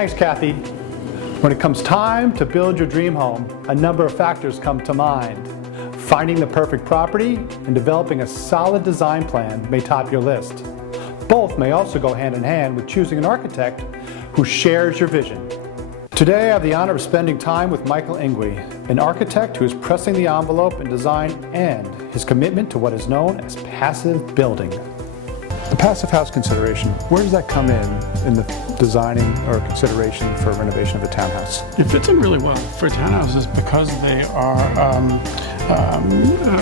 Thanks, Kathy. When it comes time to build your dream home, a number of factors come to mind. Finding the perfect property and developing a solid design plan may top your list. Both may also go hand in hand with choosing an architect who shares your vision. Today I have the honor of spending time with Michael Ingui, an architect who is pressing the envelope in design and his commitment to what is known as passive building. The passive house consideration, where does that come in the designing or consideration for renovation of a townhouse? It fits in really well for townhouses because they are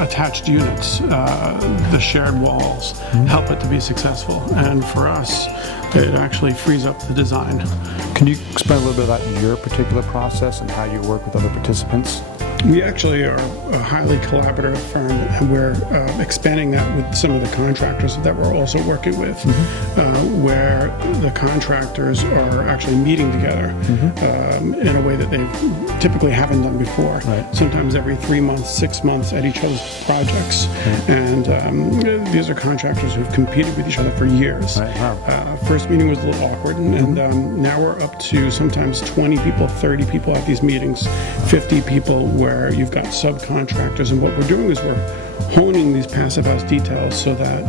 attached units. The shared walls help it to be successful, and for us it actually frees up the design. Can you explain a little bit about your particular process and how you work with other participants? We actually are a highly collaborative firm, and we're expanding that with some of the contractors that we're also working with, where the contractors are actually meeting together in a way that they typically haven't done before. Right. Sometimes every 3 months, 6 months at each other's projects. And these are contractors who've competed with each other for years. Right. Wow. First meeting was a little awkward, and now we're up to sometimes 20 people, 30 people at these meetings, 50 people, where you've got subcontractors, and what we're doing is we're honing these passive house details so that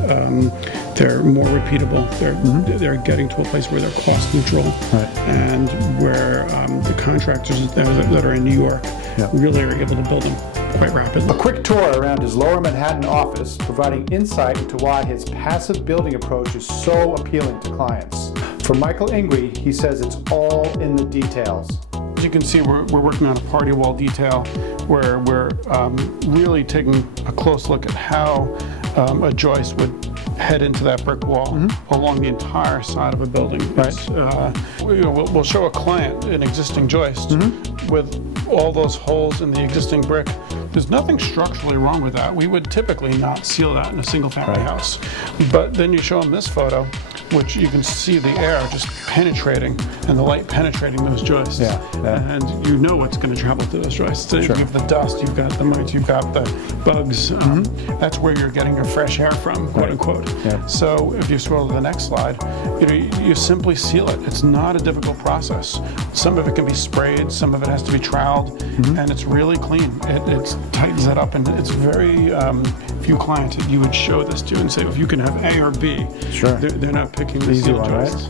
they're more repeatable. They're getting to a place where they're cost neutral, and where the contractors that are in New York really are able to build them quite rapidly. A quick tour around his Lower Manhattan office, providing insight into why his passive building approach is so appealing to clients. For Michael Ingui, he says it's all in the details. As you can see, we're working on a party wall detail where we're really taking a close look at how a joist would head into that brick wall along the entire side of a building. Right. We'll show a client an existing joist with all those holes in the existing brick. There's nothing structurally wrong with that. We would typically not seal that in a single family house. But then you show them this photo, which you can see the air just penetrating and the light penetrating those joists. And you know what's going to travel through those joists. So you have the dust, you've got the mites, you've got the bugs. That's where you're getting your fresh air from, quote unquote. So if you scroll to the next slide, you simply seal it. It's not a difficult process. Some of it can be sprayed, some of it has to be troweled, and it's really clean. It tightens it up, and it's very few clients that you would show this to and say, if you can have A or B, they're not picking the steel joists.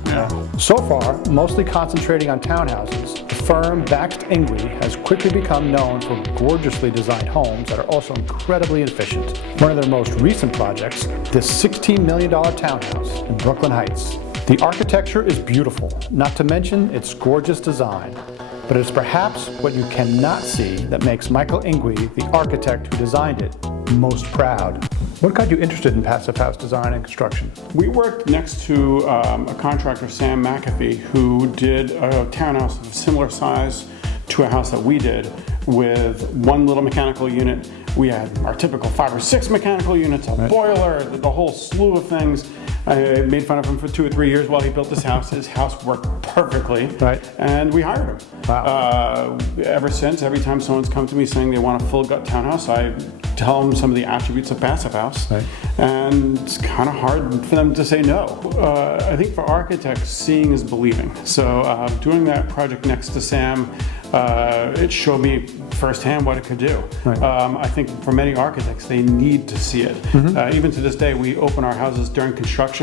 So far, mostly concentrating on townhouses, the firm backed Ingui has quickly become known for gorgeously designed homes that are also incredibly efficient. One of their most recent projects, this $16 million townhouse in Brooklyn Heights. The architecture is beautiful, not to mention its gorgeous design. But it's perhaps what you cannot see that makes Michael Ingui, the architect who designed it, most proud. What got you interested in passive house design and construction? We worked next to a contractor, Sam McAfee, who did a townhouse of a similar size to a house that we did with one little mechanical unit. We had our typical 5 or 6 mechanical units, a boiler, the whole slew of things. I made fun of him for 2 or 3 years while he built this house. His house worked perfectly, and we hired him. Wow. Ever since, every time someone's come to me saying they want a full gut townhouse, I tell them some of the attributes of passive house, and it's kind of hard for them to say no. I think for architects, seeing is believing. So doing that project next to Sam, it showed me firsthand what it could do. I think for many architects, they need to see it. Even to this day, we open our houses during construction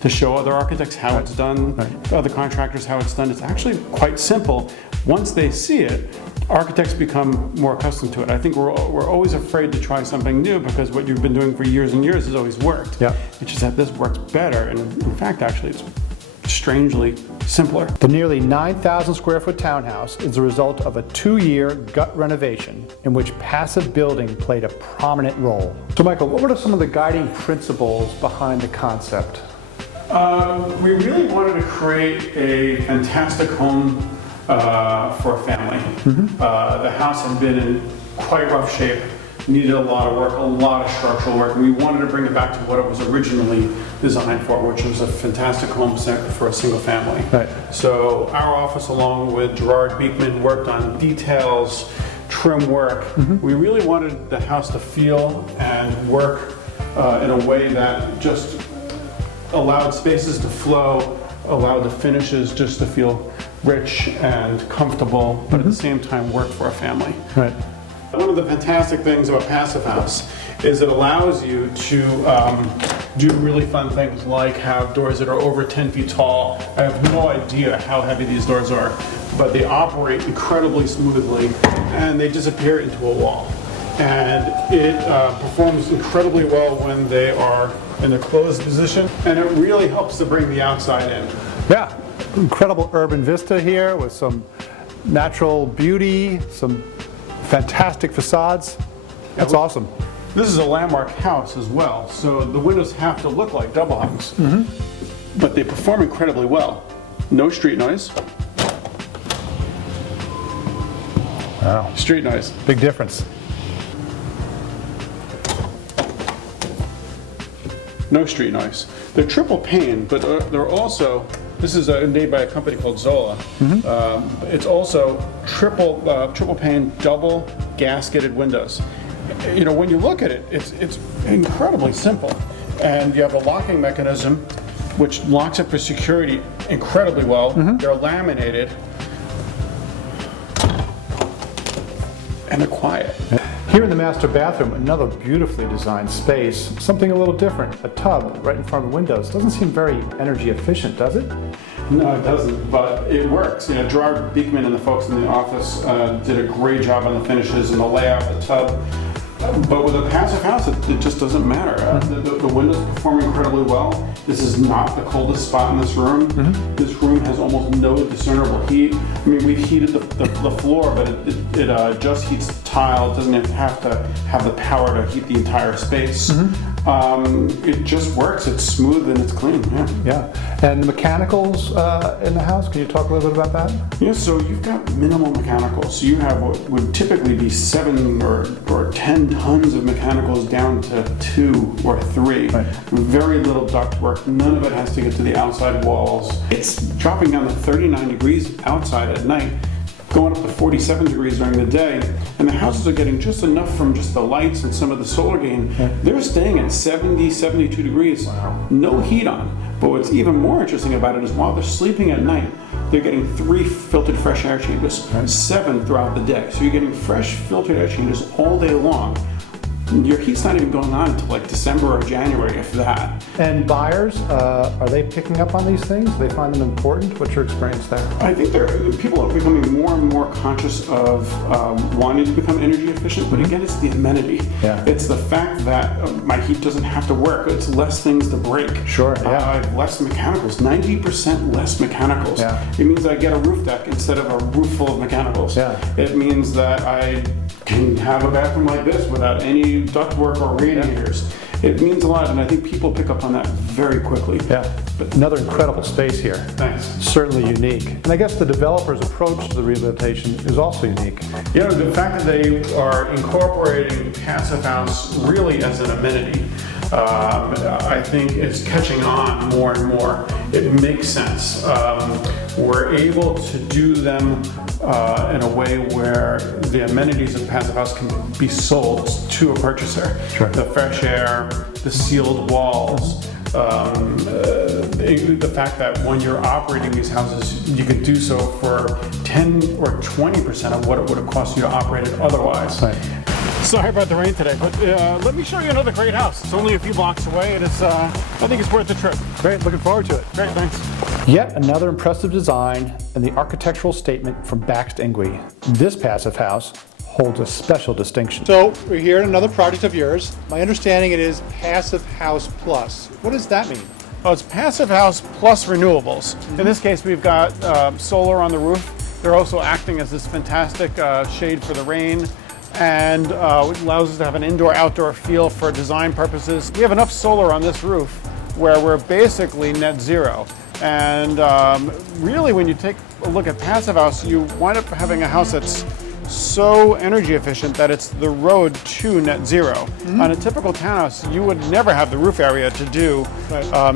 to show other architects how it's done, other contractors how it's done. It's actually quite simple. Once they see it, architects become more accustomed to it. I think we're always afraid to try something new because what you've been doing for years and years has always worked. It's just that this works better, and in fact, actually, it's strangely simpler. The nearly 9,000 square foot townhouse is the result of a 2-year gut renovation in which passive building played a prominent role. So Michael, what were some of the guiding principles behind the concept? We really wanted to create a fantastic home for a family. The house had been in quite rough shape, needed a lot of work, a lot of structural work, and we wanted to bring it back to what it was originally designed for, which was a fantastic home set for a single family. So our office, along with Gerard Beekman, worked on details, trim work. We really wanted the house to feel and work in a way that just allowed spaces to flow allow the finishes just to feel rich and comfortable, but at the same time work for a family. Right. One of the fantastic things about Passive House is it allows you to do really fun things like have doors that are over 10 feet tall. I have no idea how heavy these doors are, but they operate incredibly smoothly and they disappear into a wall. And it performs incredibly well when they are in a closed position, and it really helps to bring the outside in. Yeah, incredible urban vista here with some natural beauty, some fantastic facades. That's awesome. This is a landmark house as well, so the windows have to look like double hungs, but they perform incredibly well. No street noise. Wow. Street noise. Big difference. No street noise. They're triple pane, but they're also, this is made by a company called Zola. It's also triple pane, double gasketed windows. You know, when you look at it, it's incredibly simple. And you have a locking mechanism which locks it for security incredibly well. They're laminated. And they're quiet. Here in the master bathroom, another beautifully designed space, something a little different, a tub right in front of the windows. Doesn't seem very energy efficient, does it? No, it doesn't, but it works. You know, Gerard Beekman and the folks in the office did a great job on the finishes and the layout of the tub. But with a Passive House, it just doesn't matter. The windows perform incredibly well. This is not the coldest spot in this room. This room has almost no discernible heat. I mean, we've heated the floor, but it just heats the tile. It doesn't have to have the power to heat the entire space. It just works. It's smooth and it's clean. Yeah. And the mechanicals in the house, can you talk a little bit about that? Yeah, so you've got minimal mechanicals. So you have what would typically be 7 or 10 tons of mechanicals down to 2 or 3. Right. Very little ductwork. None of it has to get to the outside walls. It's dropping down to 39 degrees outside at night, going up to 47 degrees during the day, and the houses are getting just enough from just the lights and some of the solar gain. They're staying at 70, 72 degrees. Wow. No heat on. But what's even more interesting about it is while they're sleeping at night, they're getting 3 filtered fresh air changes, 7 throughout the day. So you're getting fresh filtered air changes all day long. Your heat's not even going on until like December or January, if that. And buyers, are they picking up on these things? Do they find them important? What's your experience there? I think people are becoming more and more conscious of wanting to become energy efficient, but again, it's the amenity. Yeah. It's the fact that my heat doesn't have to work. It's less things to break. Sure, yeah. I have less mechanicals, 90% less mechanicals. Yeah. It means I get a roof deck instead of a roof full of mechanicals. Yeah. It means that I can have a bathroom like this without any ductwork or radiators. It means a lot, and I think people pick up on that very quickly. Yeah, but another incredible space here. Thanks. Certainly unique. And I guess the developer's approach to the rehabilitation is also unique. You know, the fact that they are incorporating Passive House really as an amenity, I think is catching on more and more. It makes sense. We're able to do them in a way where the amenities of Passive House can be sold to a purchaser. Sure. The fresh air, the sealed walls, the fact that when you're operating these houses, you could do so for 10 or 20% of what it would have cost you to operate it otherwise. Right. Sorry about the rain today, but let me show you another great house. It's only a few blocks away, and it's I think it's worth the trip. Great, looking forward to it. Great, thanks. Yet another impressive design and the architectural statement from Michael Ingui. This Passive House holds a special distinction. So we're here in another project of yours. My understanding it is Passive House Plus. What does that mean? Well, it's Passive House plus renewables. In this case, we've got solar on the roof. They're also acting as this fantastic shade for the rain, and it allows us to have an indoor-outdoor feel for design purposes. We have enough solar on this roof where we're basically net zero. And really, when you take a look at Passive House, you wind up having a house that's so energy efficient that it's the road to net zero. On a typical townhouse, you would never have the roof area to do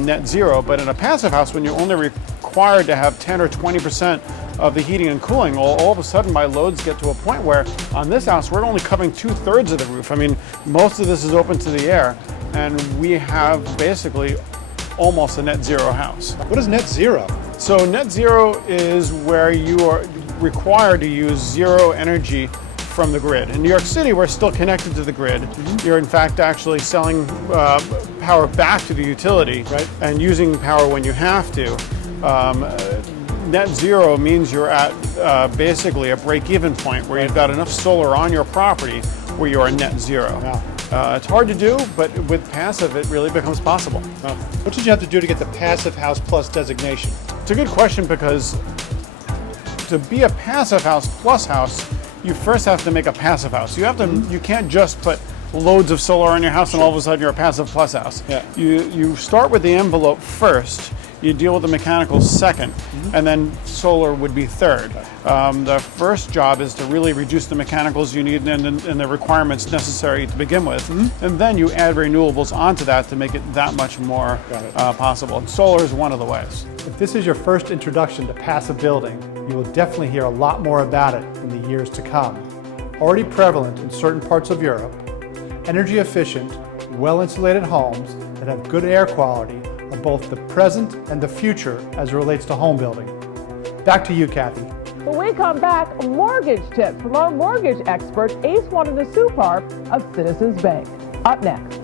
net zero, but in a Passive House, when you're only required to have 10 or 20% of the heating and cooling, all of a sudden my loads get to a point where on this house, we're only covering 2/3 of the roof. I mean, most of this is open to the air, and we have basically almost a net zero house. What is net zero? So net zero is where you are required to use zero energy from the grid. In New York City, we're still connected to the grid. You're in fact actually selling power back to the utility, Right. and using power when you have to. Net zero means you're at basically a break-even point where you've got enough solar on your property where you are net zero. Wow. It's hard to do, but with passive, it really becomes possible. Wow. What did you have to do to get the Passive House Plus designation? It's a good question, because to be a passive house plus house, you first have to make a passive house. You have to. You can't just put loads of solar on your house and all of a sudden you're a passive plus house. Yeah. You start with the envelope first. You deal with the mechanicals second, and then solar would be third. The first job is to really reduce the mechanicals you need and the requirements necessary to begin with, and then you add renewables onto that to make it that much more possible. And solar is one of the ways. If this is your first introduction to passive building, you will definitely hear a lot more about it in the years to come. Already prevalent in certain parts of Europe, energy efficient, well-insulated homes that have good air quality are both the present and the future as it relates to home building. Back to you, Kathy. When we come back, mortgage tips from our mortgage expert, Ace One and the Supar of Citizens Bank. Up next.